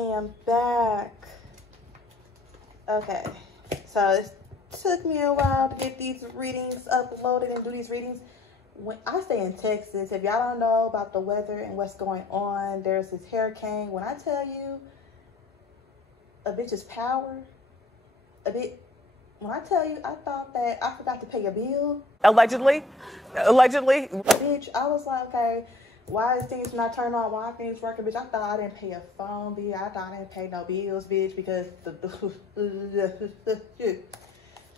am back. Okay, so it took me a while to get these readings uploaded and do these readings. When I stay in Texas, if y'all don't know about the weather and what's going on, there's this hurricane. When I tell you a bitch's power, when I tell you, I thought that I forgot to pay a bill. Allegedly. Bitch, I was like, okay, why is things not turned on? Why are things working? Bitch, I thought I didn't pay a phone bill. I thought I didn't pay no bills, bitch, because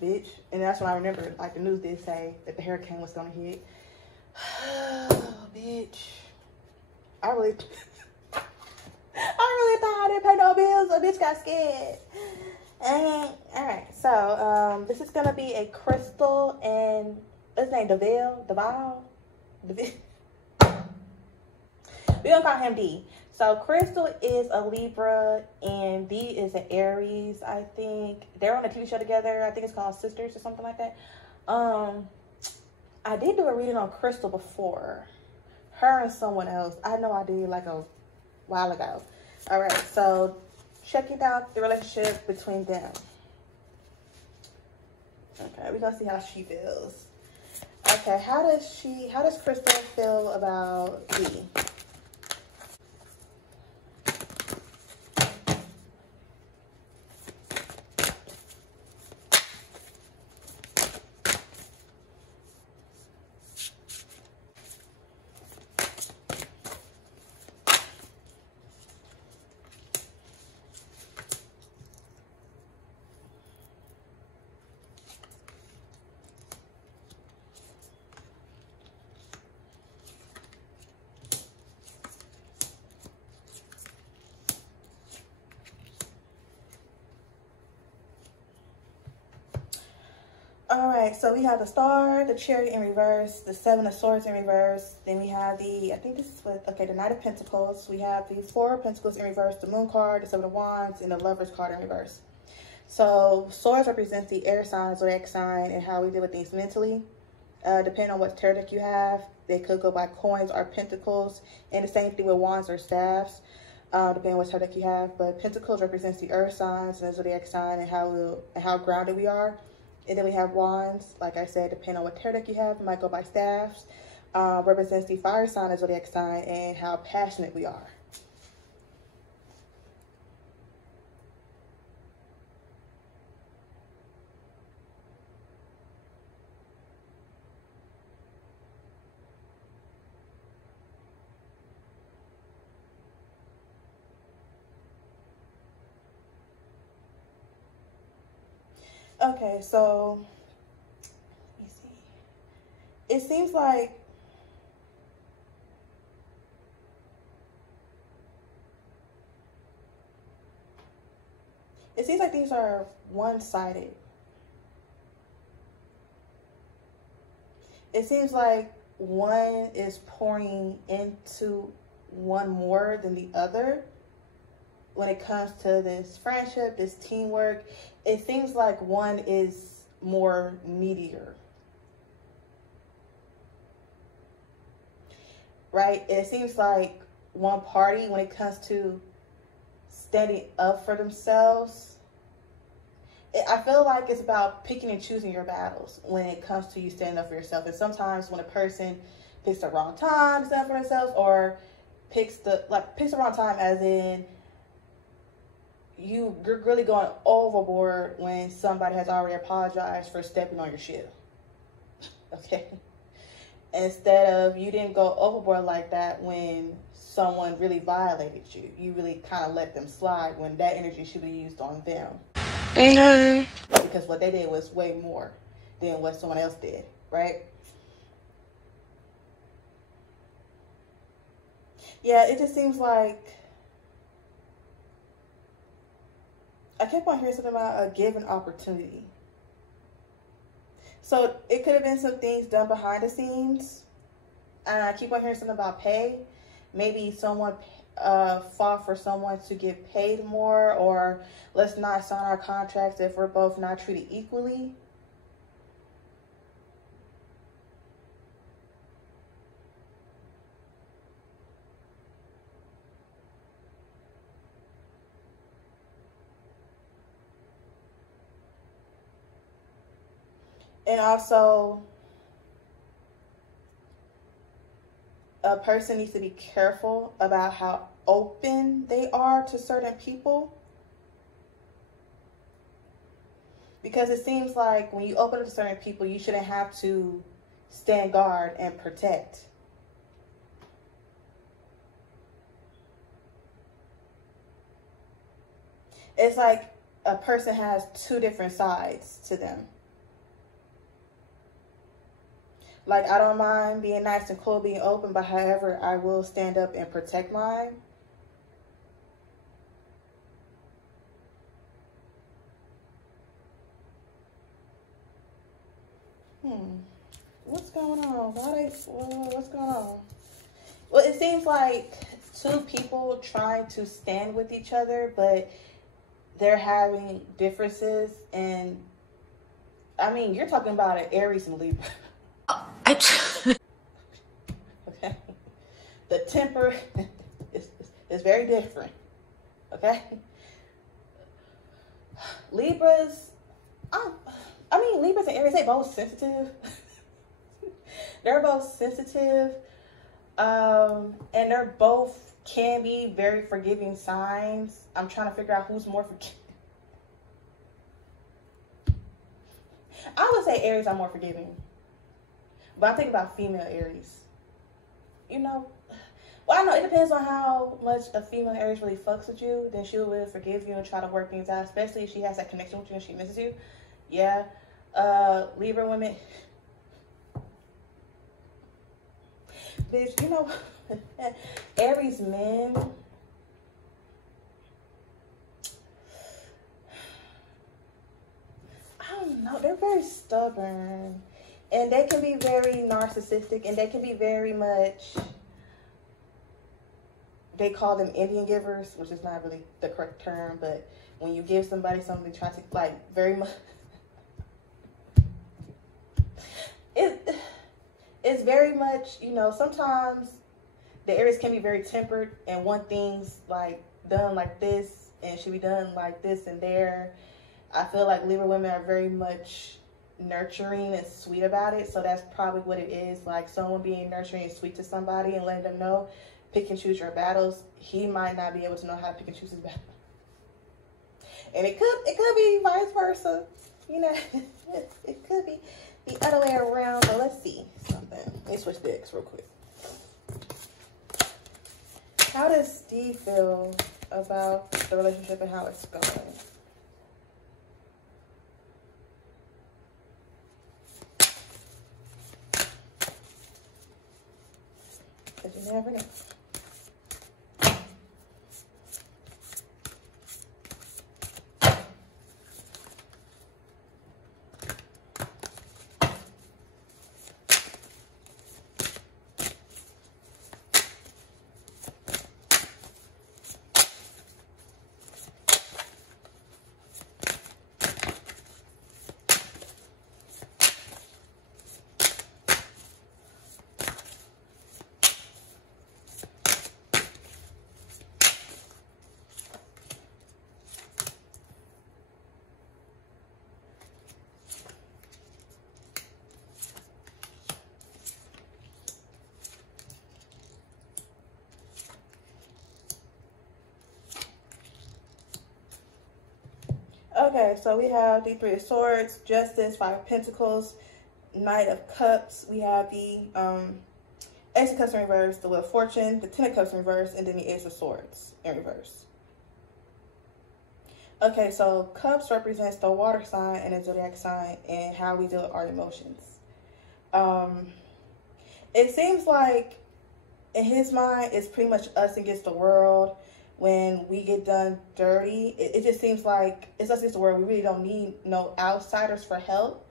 bitch. And that's when I remembered, like the news did say that the hurricane was gonna hit. Bitch. I really thought I didn't pay no bills. A bitch got scared. All right, so this is gonna be a crystal, and what's his name? Devale. We're gonna call him D. So Crystal is a Libra and D is an Aries. I think they're on a TV show together. I think it's called Sisters or something like that. I did do a reading on Crystal before, her and someone else. I know I did like a while ago. All right, so checking out the relationship between them. Okay, we're gonna see how she feels. Okay, how does Crystal feel about D? All right, so we have the Star, the Chariot in reverse, the Seven of Swords in reverse. Then we have the, I think this is what, okay, the Knight of Pentacles. We have the Four of Pentacles in reverse, the Moon card, the Seven of Wands, and the Lover's card in reverse. So Swords represents the air sign, zodiac sign, and how we deal with things mentally. Depending on what tarot deck you have, they could go by coins or pentacles, and the same thing with wands or staffs, depending on what tarot deck you have. But Pentacles represents the earth signs and the zodiac sign, and how grounded we are. And then we have wands, like I said, depending on what tarot deck you have, it might go by staffs. Represents the fire sign and zodiac sign, and how passionate we are. Okay, so let me see. It seems like these are one-sided. It seems like one is pouring into one more than the other. When it comes to this friendship, this teamwork, it seems like one is more needier, right? It seems like one party, when it comes to standing up for themselves, I feel like it's about picking and choosing your battles when it comes to you standing up for yourself. And sometimes when a person picks the wrong time to stand up for themselves, or picks the wrong time as in, you're really going overboard when somebody has already apologized for stepping on your shit. Okay? Instead of, you didn't go overboard like that when someone really violated you. You really kind of let them slide when that energy should be used on them. Okay. Because what they did was way more than what someone else did, right? Yeah, it just seems like I kept on hearing something about a given opportunity. So it could have been some things done behind the scenes. And I keep on hearing something about pay. Maybe someone fought for someone to get paid more, or let's not sign our contracts if we're both not treated equally. And also, a person needs to be careful about how open they are to certain people. Because it seems like when you open up to certain people, you shouldn't have to stand guard and protect. It's like a person has two different sides to them. Like, I don't mind being nice and cool, being open, but however, I will stand up and protect mine. What's going on? What's going on? Well, it seems like two people trying to stand with each other, but they're having differences. And I mean, you're talking about an Aries and Libra. Okay. The temper is very different. Okay. Libras, Libras and Aries, they both sensitive. They're both sensitive. And they're both can be very forgiving signs. I'm trying to figure out who's more forgiving. I would say Aries are more forgiving. But I'm thinking about female Aries. You know, well, I know it depends on how much a female Aries really fucks with you. Then she'll really forgive you and try to work things out, especially if she has that connection with you and she misses you. Yeah. Libra women. Bitch, you know, Aries men, I don't know, they're very stubborn. And they can be very narcissistic, and they can be very much, they call them Indian givers, which is not really the correct term, but when you give somebody something, they try to, like, very much, it's very much, you know, sometimes the Aries can be very tempered and want things, like, done like this, and should be done like this and there. I feel like Libra women are very much nurturing and sweet about it, so that's probably what it is. Like, someone being nurturing and sweet to somebody and letting them know, pick and choose your battles. He might not be able to know how to pick and choose his battles, and it could be vice versa. You know, it could be the other way around. But let's see something. Let me switch decks real quick. How does Steve feel about the relationship and how it's going? Because you never know. Okay, so we have the Three of Swords, Justice, Five of Pentacles, Knight of Cups. We have the Ace of Cups in reverse, the Wheel of Fortune, the Ten of Cups in reverse, and then the Ace of Swords in reverse. Okay, so Cups represents the water sign and the zodiac sign and how we deal with our emotions. It seems like in his mind, it's pretty much us against the world. When we get done dirty, it just seems like it's us against the world. We really don't need no outsiders for help.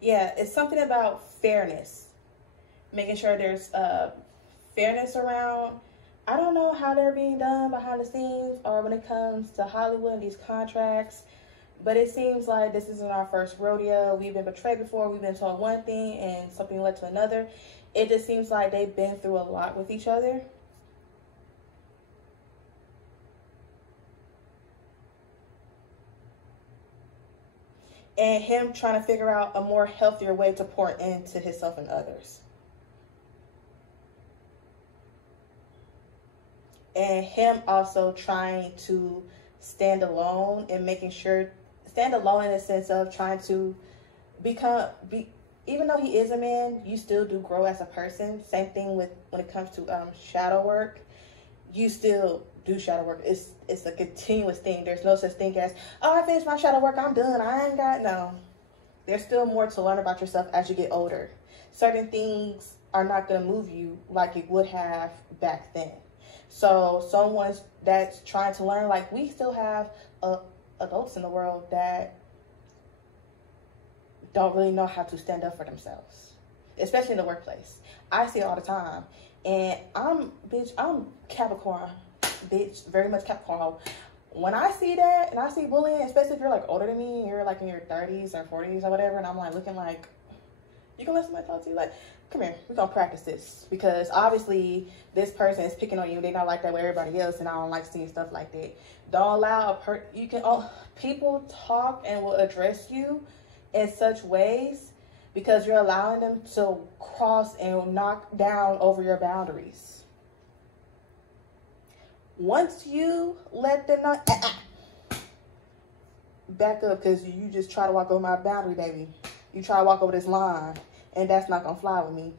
Yeah, it's something about fairness. Making sure there's fairness around. I don't know how they're being done behind the scenes or when it comes to Hollywood and these contracts. But it seems like this isn't our first rodeo. We've been betrayed before. We've been told one thing and something led to another. It just seems like they've been through a lot with each other. And him trying to figure out a more healthier way to pour into himself and others. And him also trying to stand alone and making sure, stand alone in the sense of trying to even though he is a man, you still do grow as a person. Same thing with when it comes to shadow work. You still do shadow work. It's a continuous thing. There's no such thing as, oh, I finished my shadow work, I'm done, I ain't got, no. There's still more to learn about yourself as you get older. Certain things are not going to move you like it would have back then. So someone that's trying to learn, like we still have adults in the world that don't really know how to stand up for themselves, especially in the workplace. I see it all the time. And I'm Capricorn, bitch, very much Capricorn. When I see that and I see bullying, especially if you're like older than me, you're like in your 30s or 40s or whatever, and I'm like looking like, you can let somebody talk to you, like, come here, we're gonna practice this. Because obviously this person is picking on you, they're not like that with everybody else, and I don't like seeing stuff like that. Don't allow people talk and will address you in such ways because you're allowing them to cross and knock down over your boundaries. Once you let them know, back up, because you just try to walk over my boundary, baby. You try to walk over this line, and that's not gonna fly with me.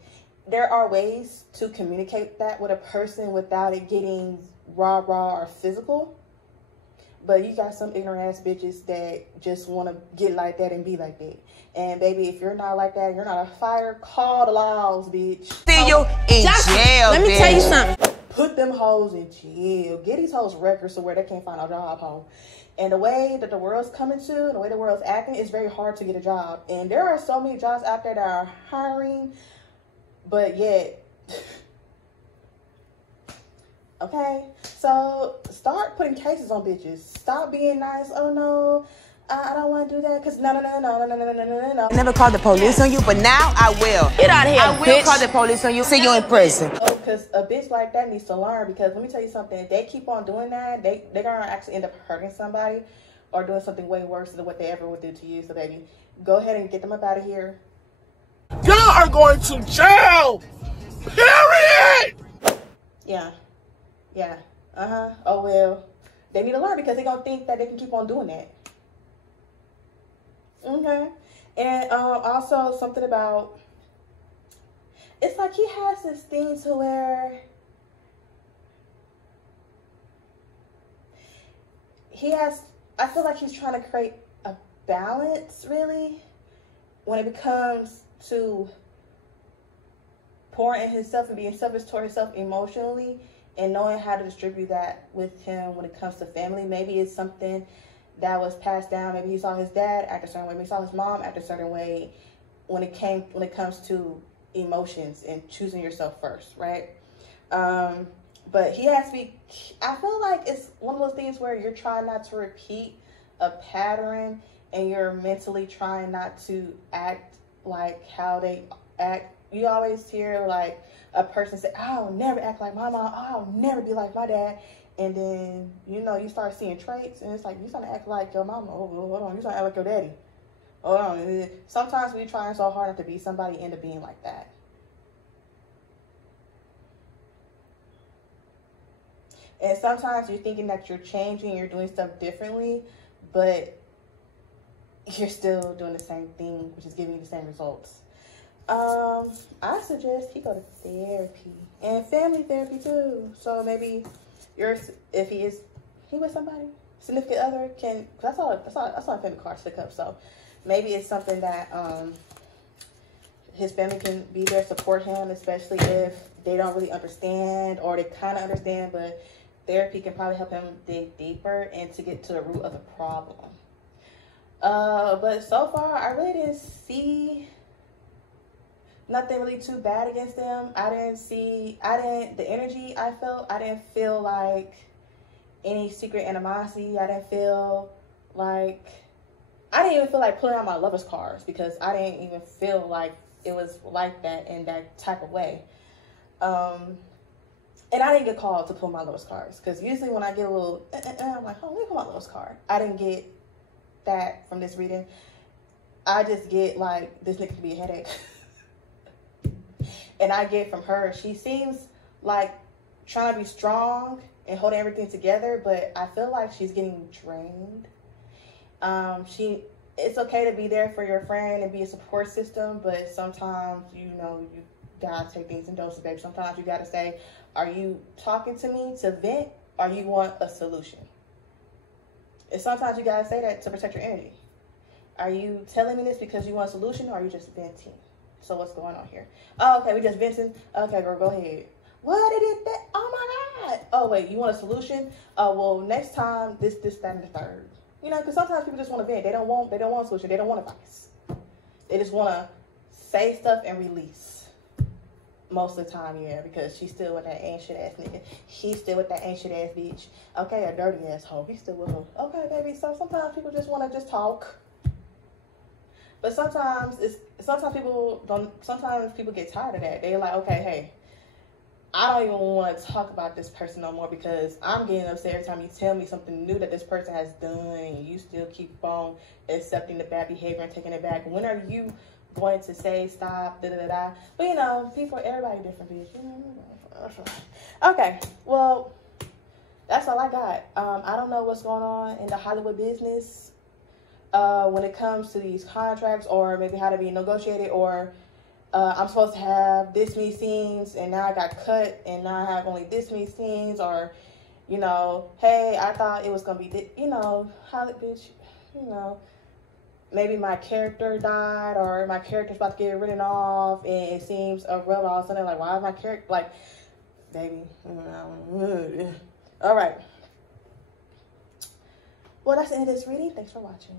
There are ways to communicate that with a person without it getting raw or physical. But you got some ignorant ass bitches that just want to get like that and be like that. And baby, if you're not like that, you're not a fighter, call the laws, bitch. See you in jail, let me tell you something. Put them hoes in jail. Get these hoes records so where they can't find a job, hoe. And the way that the world's coming to, and the way the world's acting, it's very hard to get a job. And there are so many jobs out there that are hiring, but yet... Okay, so start putting cases on bitches. Stop being nice. Oh no, I don't want to do that because no. Never called the police on you, but now I will. Get out of here, I will call the police on you. See you in prison. Oh, because a bitch like that needs to learn. Because let me tell you something. If they keep on doing that, they're gonna actually end up hurting somebody or doing something way worse than what they ever would do to you. So baby, go ahead and get them up out of here. Y'all are going to jail. Period. Yeah. Oh well, they need to learn because they're gonna think that they can keep on doing that. Okay. And also something about, it's like he has this thing to where I feel like he's trying to create a balance, really, when it comes to pouring in himself and being selfish toward himself emotionally. And knowing how to distribute that with him when it comes to family. Maybe it's something that was passed down. Maybe he saw his dad act a certain way. Maybe he saw his mom act a certain way when it comes to emotions and choosing yourself first, right? But he has to be, I feel like it's one of those things where you're trying not to repeat a pattern and you're mentally trying not to act like how they act. You always hear like a person say, I'll never act like my mom, I'll never be like my dad. And then, you start seeing traits and it's like, you starting to act like your mama. Oh, hold on, you starting to act like your daddy. Hold on. Sometimes when you're trying so hard not to be somebody, end up being like that. And sometimes you're thinking that you're changing, you're doing stuff differently, but you're still doing the same thing, which is giving you the same results. I suggest he go to therapy and family therapy too. So maybe if he with somebody, significant other that's all family cards stick up. So maybe it's something that his family can be there, support him, especially if they don't really understand or they kind of understand, but therapy can probably help him dig deeper and to get to the root of the problem. But so far I really didn't see nothing really too bad against them. The energy I felt, I didn't feel like any secret animosity. I didn't feel like I didn't even feel like pulling out my lover's cards because I didn't even feel like it was like that in that type of way. And I didn't get called to pull my lover's cards because usually when I get a little, I'm like, oh, let me pull my lover's card. I didn't get that from this reading. I just get like, this nigga could be a headache. And I get from her, she seems like trying to be strong and holding everything together, but I feel like she's getting drained. It's okay to be there for your friend and be a support system, but sometimes, you know, you gotta take things in doses, baby. Sometimes you gotta say, are you talking to me to vent, or you want a solution? And sometimes you gotta say that to protect your energy. Are you telling me this because you want a solution, or are you just venting? So what's going on here? Oh, okay, we just venting. Okay, girl, go ahead. What did it that? Oh my God. Oh wait, you want a solution? Well, next time this, that, and the third. You know, because sometimes people just want to vent. They don't want a solution. They don't want advice. They just want to say stuff and release. Most of the time, yeah, because she's still with that ancient ass nigga. He's still with that ancient ass bitch. Okay, a dirty asshole. He's still with her. Okay, baby. So sometimes people just want to just talk. But sometimes people get tired of that. They're like, okay, hey, I don't even want to talk about this person no more because I'm getting upset every time you tell me something new that this person has done and you still keep on accepting the bad behavior and taking it back. When are you going to say stop, da-da-da-da? But, you know, everybody different, bitch. Okay, well, that's all I got. I don't know what's going on in the Hollywood business when it comes to these contracts or maybe how to be negotiated or I'm supposed to have this many scenes and now I got cut and now I have only this many scenes, or, you know, hey, I thought it was going to be, this, you know, Hollywood bitch, you know, maybe my character died or my character's about to get written off and it seems a real all of a sudden, like, why is my character, like, baby, all right. Well, that's the end of this reading. Thanks for watching.